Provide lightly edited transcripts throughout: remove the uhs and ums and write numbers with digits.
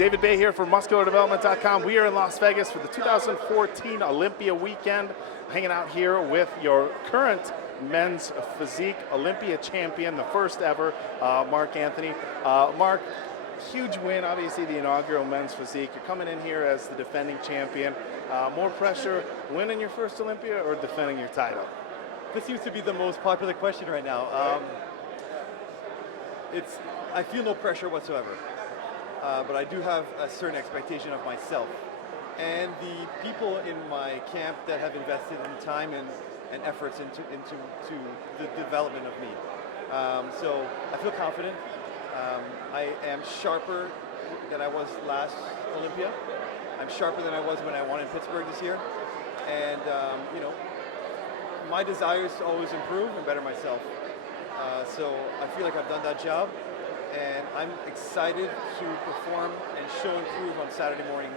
David Bay here for MuscularDevelopment.com. We are in Las Vegas for the 2014 Olympia weekend, hanging out here with your current men's physique Olympia champion, the first ever, Mark Anthony. Mark, huge win, obviously the inaugural men's physique. You're coming in here as the defending champion. More pressure, winning your first Olympia or defending your title? This seems to be the most popular question right now. I feel no pressure whatsoever, but I do have a certain expectation of myself and the people in my camp that have invested in time and efforts into the development of me. So I feel confident. I am sharper than I was last Olympia. I'm sharper than I was when I won in Pittsburgh this year, and my desire is to always improve and better myself. So I feel like I've done that job, and I'm excited to perform and show and prove on Saturday morning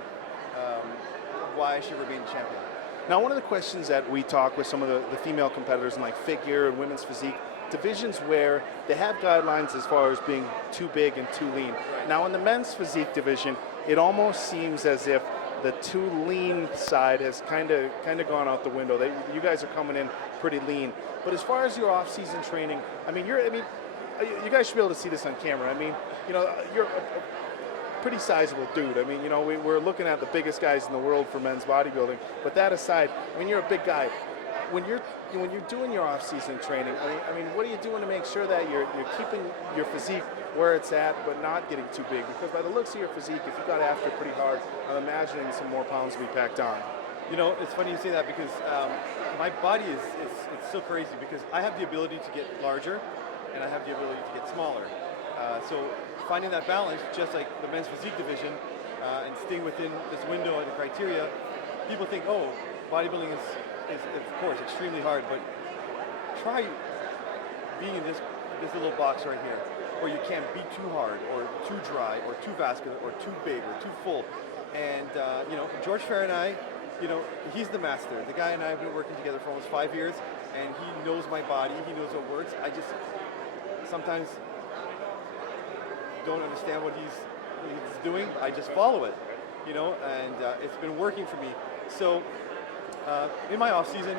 why I should remain champion. Now, one of the questions that we talk with some of the female competitors in like figure and women's physique, divisions where they have guidelines as far as being too big and too lean. Right. Now, in the men's physique division, it almost seems as if the too lean side has kind of gone out the window. You guys are coming in pretty lean. But as far as your off-season training, you guys should be able to see this on camera. I mean, you're a pretty sizable dude. I mean, we're looking at the biggest guys in the world for men's bodybuilding. But that aside, when you're a big guy, when you're doing your off-season training, I mean, what are you doing to make sure that you're keeping your physique where it's at, but not getting too big? Because by the looks of your physique, if you got after it pretty hard, I'm imagining some more pounds to be packed on. It's funny you say that because my body is so crazy because I have the ability to get larger and I have the ability to get smaller. So finding that balance, just like the men's physique division, and staying within this window and the criteria, people think, oh, bodybuilding is of course extremely hard, but try being in this little box right here, where you can't be too hard or too dry or too vascular or too big or too full. And George Fair and I, he's the master. The guy and I have been working together for almost 5 years, and he knows my body. He knows what works. I just sometimes don't understand what he's doing. I just follow it, and it's been working for me. So in my off season,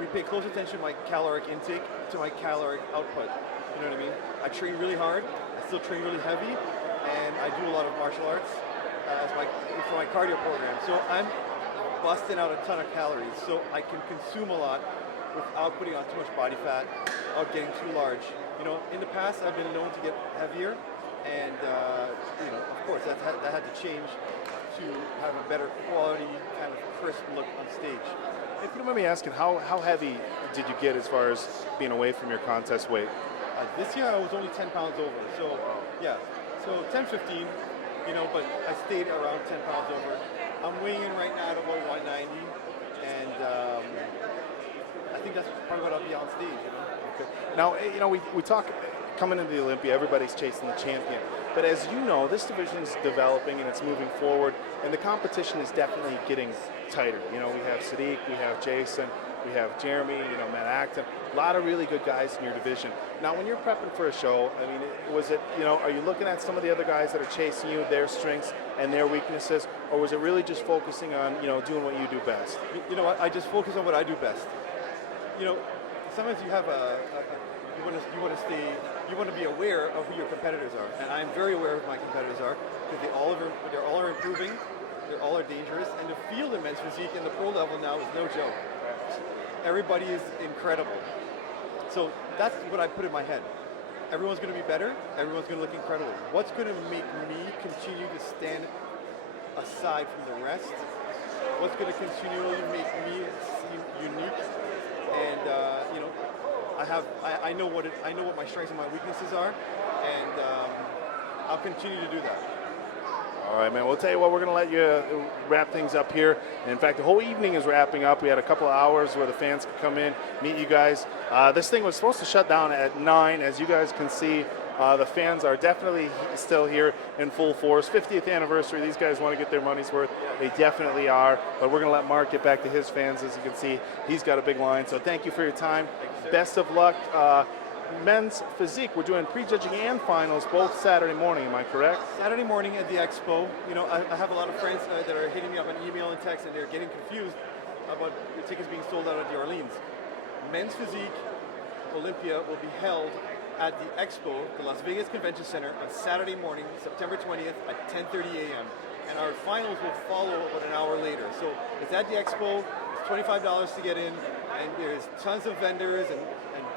we pay close attention to my caloric intake, to my caloric output. You know what I mean? I train really hard. I still train really heavy, and I do a lot of martial arts for my cardio program. So I'm busting out a ton of calories, so I can consume a lot without putting on too much body fat, without getting too large. In the past, I've been known to get heavier, and of course, that had to change to have a better quality, kind of crisp look on stage. If you don't mind me asking, how heavy did you get as far as being away from your contest weight? This year I was only 10 pounds over, so yeah, so 10, 15, but I stayed around 10 pounds over. I'm weighing in right now at about 190, and I think that's probably what I'll be on stage. Okay. Now, we talk coming into the Olympia, everybody's chasing the champion. But as you know, this division is developing and it's moving forward, and the competition is definitely getting tighter. We have Sadiq, we have Jason, we have Jeremy, Matt Acton, a lot of really good guys in your division. Now, when you're prepping for a show, are you looking at some of the other guys that are chasing you, their strengths and their weaknesses, or was it really just focusing on, doing what you do best? I just focus on what I do best. Sometimes you have you want to be aware of who your competitors are, and I'm very aware of who my competitors are because they all are improving, they all are dangerous, and the field in men's physique in the pro level now is no joke. Everybody is incredible. So that's what I put in my head. Everyone's going to be better. Everyone's going to look incredible. What's going to make me continue to stand aside from the rest? What's going to continually make me seem unique? And I know what my strengths and my weaknesses are, and I'll continue to do that. All right, man. We'll tell you what, we're going to let you wrap things up here. And in fact, the whole evening is wrapping up. We had a couple of hours where the fans could come in, meet you guys. This thing was supposed to shut down at 9. As you guys can see, the fans are definitely still here in full force. 50th anniversary. These guys want to get their money's worth. They definitely are. But we're going to let Mark get back to his fans. As you can see, he's got a big line. So thank you for your time. Best of luck. men's physique. We're doing prejudging and finals both Saturday morning. Am I correct? Saturday morning at the expo. You know, I have a lot of friends that are hitting me up on email and text, and they're getting confused about the tickets being sold out at the Orleans. Men's physique Olympia will be held at the expo, the Las Vegas Convention Center, on Saturday morning, September 20th at 10:30 a.m. And our finals will follow about an hour later. So it's at the expo. It's $25 to get in, and there's tons of vendors and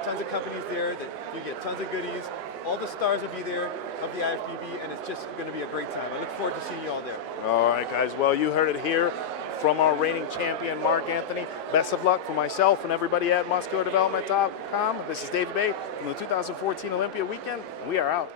tons of companies there that you get tons of goodies. All the stars will be there of the IFBB, and it's just going to be a great time. I look forward to seeing you all there. All right, guys. Well, you heard it here from our reigning champion, Mark Anthony. Best of luck for myself and everybody at musculardevelopment.com. This is David Bay from the 2014 Olympia weekend. We are out.